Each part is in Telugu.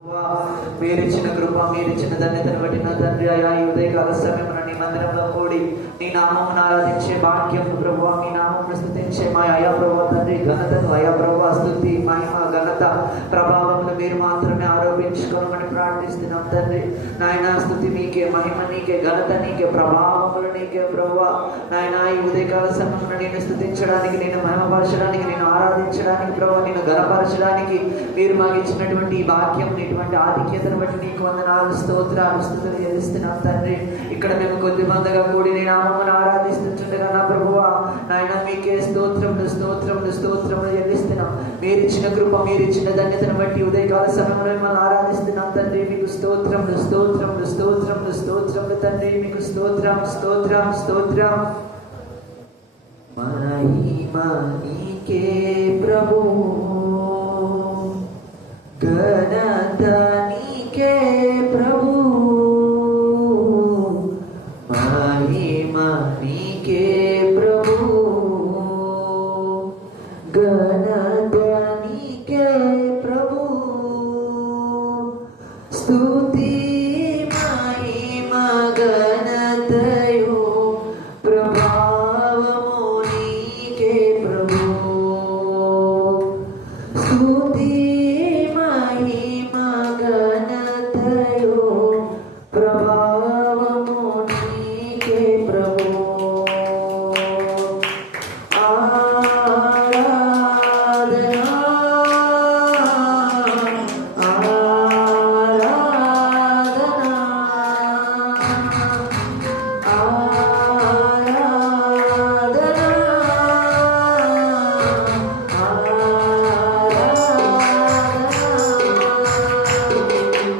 మీరిచ్చిన కృప, మీరిచ్చిన ధన్యతను బట్టి నా తండ్రి అయా ఈ ఉదయకాల సమయంలో నీ మందిరంలో కూడి నీ నామమును ఆరాధించే భాగ్యం ప్రభువా, మీ నామం ప్రస్తుతించే మా అయా ప్రభు తండ్రి ఘనతను అయా ప్రభు స్తుతి మహిమ ఘనత ప్రభావములు మీరు మాత్రమే ఆరోపించుకోమని ప్రార్థిస్తున్నాం తండ్రి. నాయన స్తుతి నీకే, మహిమ నీకే, ఘనత నీకే, ప్రభావములు నీకే ప్రభువా. నాయన ఈ ఉదయకాల సమయంలో నేను స్తుతించడానికి, నేను మహిమపరచడానికి, నేను ఆరాధించడానికి ప్రభు, నేను ఘనపరచడానికి మీరు మాకు ఇచ్చినటువంటి ఈ భాగ్యం, ఇటువంటి ఆధిక్యతను బట్టి నీకు వందనాలు, స్తోత్రాలు, స్తుతులు చెల్లిస్తున్నాం తండ్రి. ఇక్కడ మేము కొద్ది మందిగా కూడి నీ నామమును ఆరాధిస్తుండగా నా ప్రభువా నాయన మీకే స్తోత్రములు స్తోత్రములు స్తోత్రములు చెల్లిస్తున్నాం. మీరిచ్చిన కృప, మీరిచ్చిన ధన్యతను బట్టి ఉదయకాల సమయంలో మిమ్మల్ని ఆరాధిస్తున్నాం తండ్రి. మీకు స్తోత్రములు స్తోత్రములు స్తోత్రములు స్తోత్రములు తండ్రి. మీకు స్తోత్రం స్తోత్రం స్తోత్రం. మహిమ నీకే ప్రభు, ఘనత నీకే ప్రభు, మహిమ నీకే ప్రభు, ఘనత నీకే ప్రభు. స్తుతి మహిమ ఘనతయు ప్రభావము నీకే ప్రభు. స్తుతి మహిమ ఘనతయు ప్రభావము నీకే ప్రభు.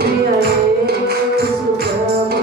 ప్రియ యేసు ప్రభు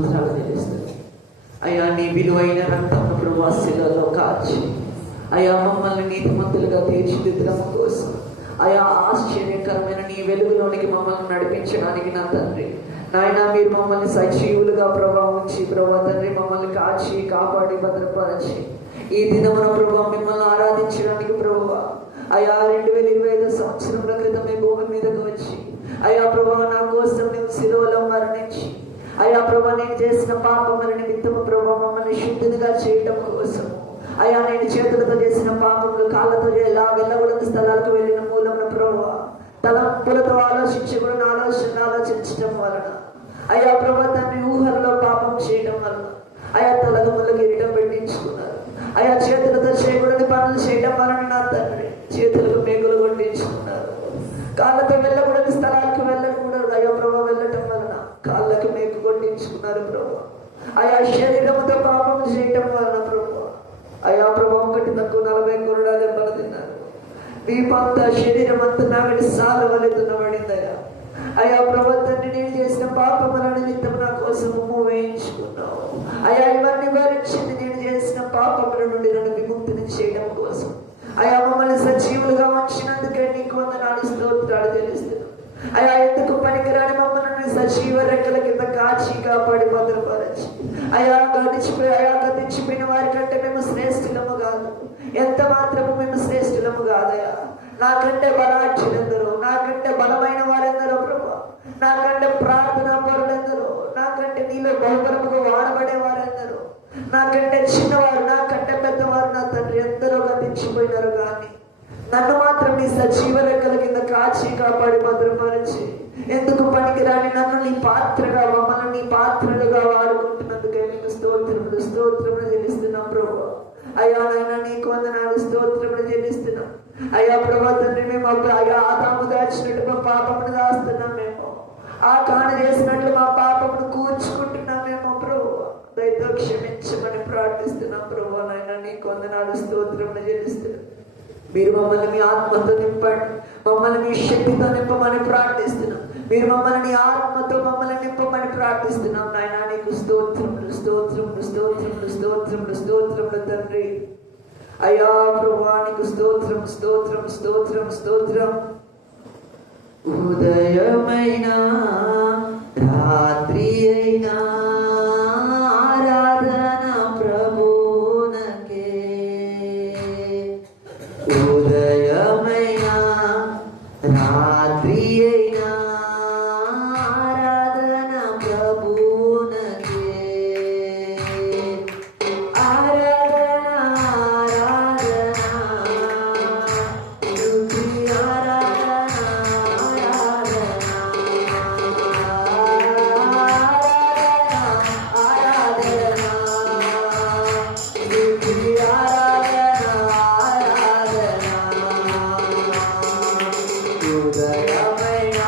స్తోత్రాలు చెల్లిస్తున్నాం. అయ్యా నీ విలువైన రక్తమును ప్రభు శిలలో కాచి అయా మమ్మల్ని నీతిమంతులుగా తీర్చిదిద్దడం కోసం అయా ఆశ్చర్యకరమైన నీ వెలుగులోనికి మమ్మల్ని నడిపించడానికి నా తండ్రి నాయన మీరు మమ్మల్ని సజీవులుగా ప్రభావ ఉంచి ప్రభా తండ్రి మమ్మల్ని కాచి కాపాడి భద్రపరచి ఈ దినమున ప్రభావ మిమ్మల్ని ఆరాధించడానికి ప్రభావ అయా 2025 సంవత్సరముల క్రితమే భూమి మీదకు వచ్చి అయా ప్రభావ నా కోసం నేను శిలువలో మరణించి అయా ప్రభా నేను చేసిన పాపముల నిమిత్తము ప్రభావ మమ్మల్ని శుద్ధిగా చేయటం కోసం అయా నేను చేతులతో చేసిన పాపములు కాళ్ళతో ఎలా వెళ్ళకూడని స్థలాలకు వెళ్ళిన మూలమున ప్రభావ తలంపులతో ఆలోచించకూడని ఆలోచించడం వలన అయా ప్రభా తండ్రి ఊహల్లో పాపం చేయడం వలన అయా తలకు ముళ్ళకి ఇరటం పెట్టించుకున్నారు. అయా చేతులతో చేయకూడని పనులు చేయడం వలన నా తండ్రి చేతులకు మేకులు కొట్టించుకున్నారు. కాళ్ళతో వెళ్ళకూడని స్థలాలకు వెళ్ళకూడదు అయా ప్రభా వెళ్ళటం వలన కాళ్ళకి మేకు కొట్టించుకున్నారు ప్రభా. అయా శరీరంతో పాపం చేయటం వలన ప్రభా అయా ప్రభా 1 తక్కువ 40 కొరడా దెబ్బలు తిన్నారు. వీపంతా శరీరం అంతా నాగడి సాల వలె దున్నబడిందయా. అయా ప్రభా తండ్రి నేను చేసిన పాపముల నిమిత్తం నా కోసం వేయించుకున్నావు అయా. ఇవన్నీ భరించింది నేను చేసిన పాపముల నుండి నన్ను విముక్తిని చేయడం కోసం అయా మమ్మల్ని సజీవులుగా ఉంచినందుకే నీకు వందనాలు స్తోత్రాలు చెల్లిస్తున్నాను అయా. ఎందుకు పనికిరాని మమ్మల్ని సజీవ రెక్కల కింద కాచి కాపాడి భద్రపరచి అయా గతించిపోయిన వారి కంటే మేము శ్రేష్ఠులము కాదు, ఎంత మాత్రము మేము శ్రేష్ఠులము కాదయా. నాకంటే బలాఢ్యులెందరో, నాకంటే బలమైన వారెందరో ప్రభా, నాకంటే ప్రార్థన పరులెందరో, నాకంటే నీలో బహుబలముగా వాడబడే వారెందరో, నాకంటే చిన్నవారు నాకంటే పెద్దవారు నా తండ్రి ఎందరో గతించిపోయినారు. కానీ నన్ను మాత్రం నీ సజీవ రెక్కల కింద కాచి కాపాడి భద్రపరిచి ఎందుకు పనికిరాని నన్ను నీ పాత్రగా మమ్మల్ని నీ పాత్రలుగా వాడుకుంటున్నందుకే నీకు స్తోత్రములు చెల్లిస్తున్నాం ప్రభు. అయ్యా నాయన నీకు వందనాలు స్తోత్రములు చెల్లిస్తున్నాం అయ్యా. ప్రభా తండ్రి మేము అయ్యా ఆదాము దాచినట్టు మా పాపమును దాస్తున్నాం మేము, ఆ కాను చేసినట్లు మా పాపమును కూర్చుకుంటున్నామేమో ప్రభు. దయతో క్షమించమని ప్రార్థిస్తున్నాం ప్రభు. నాయన నీకు వందనాలు స్తోత్రములు చెల్లిస్తున్నాం. మీరు మమ్మల్ని మీ ఆత్మతో నింపండి, మమ్మల్ని మీ శక్తితో నింపమని ప్రార్థిస్తున్నాం. మీరు మమ్మల్ని నీ ఆత్మతో మమ్మల్ని నింపమని ప్రార్థిస్తున్నాం నాయన. నీకు స్తోత్రములు స్తోత్రములు స్తోత్రములు స్తోత్రములు స్తోత్రములు తండ్రి. అయ్యా ప్రభువా నీకు స్తోత్రం స్తోత్రం స్తోత్రం స్తోత్రం. ఉదయమైనా రాత్రి అయినా ఆరాధన ప్రభునకే. ఉదయమైనా రాత్రి అయినా ఆరాధన ప్రభునకే. ఆరాధన ఆరాధన స్తుతి ఆరాధన ఆరాధన స్తుతి ఆరాధన ఆరాధన. ఉదయమైనా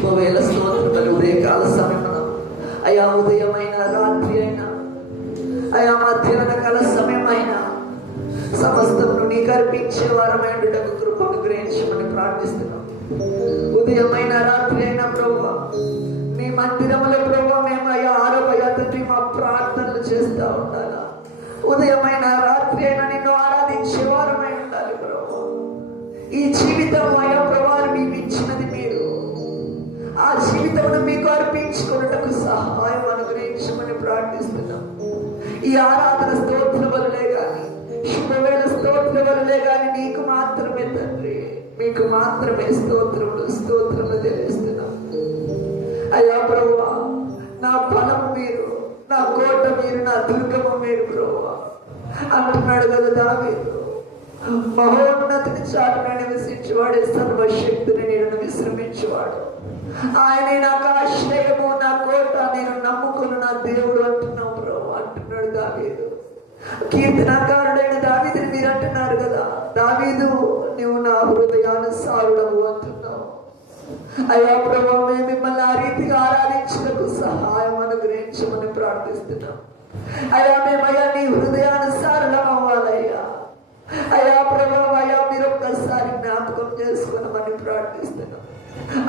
శుభవేళ స్తోత్రములు. ఉదయకాల సమయమున అయా ఉదయమైన రాత్రి అయినా అయా మధ్యాహ్న కాల సమయమైనా సమస్తమును నీకు అర్పించే వారమైనటకు కృపను గ్రహించమని ప్రార్థిస్తున్నాం. ఉదయమైన రాత్రి అయినా ప్రభువా నీ మందిరములో ప్రభువా మేము అయ్యా తండ్రి మా ప్రార్థనలు చేస్తూ ఉండాలా. ఉదయమైన రాత్రి అయినా నిన్ను ఆరాధించే వారమై ఉండాలి ప్రభువా. ఈ జీవితం అయ్యా ప్రభువా మీకు ఇచ్చినది మీరు, ఆ జీవితమును మీకు అర్పించుకున్నటకు సహాయం అనుగ్రహించమని ప్రార్థిస్తున్నాం. ఈ ఆరాధన స్తోత్ర బలులే గాని శుభవేళ స్తోత్ర బలులే గాని నీకు మాత్రమే తండ్రి, మీకు మాత్రమే స్తోత్రములు చెల్లిస్తున్నాం. అయ్యా ప్రభువా నా బలము మీరు, నా కోట మీరు, నా దుర్గము మీరు ప్రభువా అంటున్నాడు కదా దావీదు. మహోన్నతిని చాటున నివసించేవాడే సర్వశక్తిని నేను విశ్రమించేవాడు. ఆయనే నాకు ఆశ్రయము, నా కోట, నేను నమ్ముకున్న నా దేవుడు అంటున్నావు ప్రభు అంటున్నాడు దావీదు. కీర్తనకారుడైన దావీదుని మీరు అంటున్నారు కదా, దావీదు నువ్వు నా హృదయానుసారుడవు అంటున్నావు. అయ్యా ప్రభు మేము మిమ్మల్ని ఆ రీతిగా ఆరాధించడానికి సహాయం అనుగ్రహించమని ప్రార్థిస్తున్నాం. అయ్యా మేమయ్యా నీ హృదయానుసారులం అవ్వాలయ్యా. అయ్యా ప్రభు అయ్యా మీరు ఒక్కసారి జ్ఞాపకం చేసుకోమని ప్రార్థిస్తున్నాం.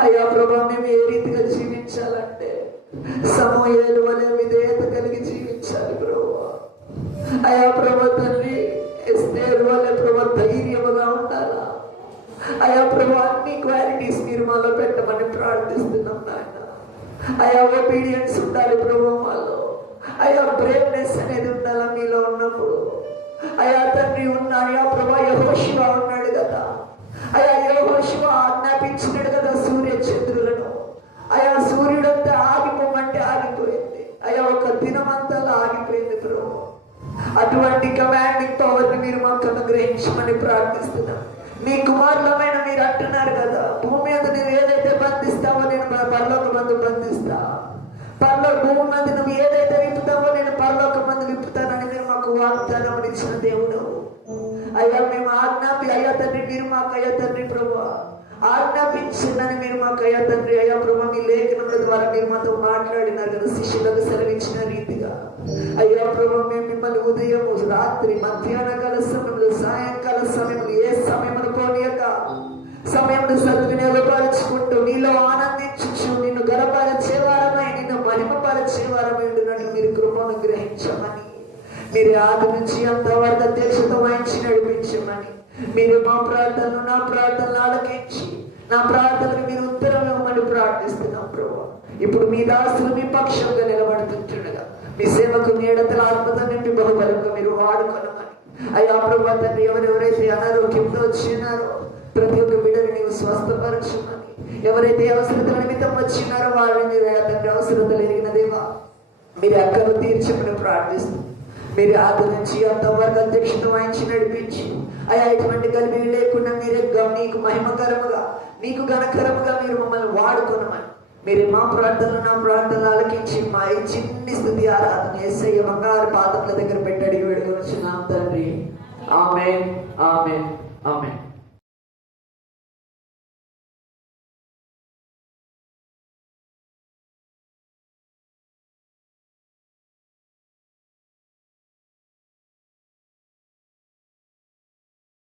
అయ్యా ప్రభు మేము ఏ రీతిగా జీవించాలంటే సమూయేలు వలె విధేయత కలిగి జీవించాలి ప్రభు. అయ్యా ప్రభు తండ్రి ఎస్తేరు వలె ప్రభు ధైర్యముగా ఉండాలా. అయ్యా ప్రభు అన్ని క్వాలిటీస్ మీరు మాలో పెట్టమని ప్రార్థిస్తున్నాం నాయన. అయ్యా ఒబీడియన్స్ ఉండాలి ప్రభు మాలో. అయ్యా బ్రేవ్నెస్ అనేది ఉండాలా మీలో ఉన్నప్పుడు. అయ్యా తండ్రి అయ్యా ప్రభు యెహోషువ ఉన్నాడు కదా, అయ్యా యెహోషువ ఆజ్ఞాపించినాడు కదా సూర్య చంద్రులను. అయ్యా సూర్యుడంతా ఆగిపోమంటే ఆగిపోయింది. అయ్యా ఒక దినమంతా ఆగిపోయింది ప్రభు. అటువంటి కమాండింగ్ పవర్ని మీరు మాకు అనుగ్రహించమని ప్రార్థిస్తున్నాం. మీ కుమారులమైన మీరు అంటున్నారు కదా, భూమి మీద నువ్వు ఏదైతే బంధిస్తావో నేను పరలోక మందు బంధిస్తా, భూమి మీద నువ్వు ఏదైతే విప్పుతావో నేను పరలోక మందు విప్పుతానని మీరు మాకు వాగ్దానం ఇచ్చిన దేవుడు. అయ్యా మేము అయ్యా తండ్రి మీరు మాకు అయ్యా తండ్రి ప్రభు ఆజ్ఞాపించిందని మీరు మాకు అయ్యా తండ్రి అయ్యా ప్రభు మీ లేఖనముల ద్వారా మీరు మాతో మాట్లాడినారు కదా, శిష్యులకు సెలవిచ్చిన రీతిగా. అయ్యా ప్రభు మేము మిమ్మల్ని ఉదయము రాత్రి మధ్యాహ్న కాల సమయంలో సాయంకాల సమయంలో ఏ సమయంలో పోనీయక సమయంలో సద్వినియోగపరచుకుంటూ నీలో ఆనందించు నిన్ను గర్వపరిచేవారమై నిన్ను మహిమపరిచేవారమై ఉండినట్టు మీరు కృపను గ్రహించమని, మీరు ఆది నుంచి అంతవరకు అధ్యక్షత వహించి నడిపించమని, మీరు మా ప్రార్థనలు నా ప్రార్థనలు ఆలకించి నా ప్రార్థనలు మీరు ఉత్తరం ఇవ్వమని ప్రార్థిస్తున్నాం ప్రభు. ఇప్పుడు మీ దాసులు మీ పక్షంగా నిలబడుతుండగా మీ సేవకు నీడతల ఆత్మతో నింపి బహుబలంగా మీరు వాడుకొనమని. అయ్యా ప్రభు తండ్రి ఎవరెవరైతే అనారోగ్యంతో వచ్చినారో ప్రతి ఒక్క బిడ్డని నీవు స్వస్థపరచమని, ఎవరైతే అవసరతల నిమిత్తం వచ్చినారో వారిని తండ్రి అవసరతలు ఎరిగిన దేవా మీరు అక్కను తీర్చమని ప్రార్థిస్తున్నాం. మీరు ఆది నుంచి అంతవరకు అధ్యక్షత వహించి నడిపించి అయ్యా ఇటువంటి కలిపి లేకుండా మీరే నీకు మహిమకరముగా నీకు ఘనకరముగా మీరు మమ్మల్ని వాడుకొనమని, మీరు మా ప్రార్థనలు నా ప్రార్థనలు ఆలకించి మా ఈ చిన్ని స్తుతి ఆరాధన యేసయ్య బంగారు పాదముల దగ్గర పెట్టడి వేడుకొనుచున్నాం తండ్రి. ఆమేన్, ఆమేన్, ఆమేన్.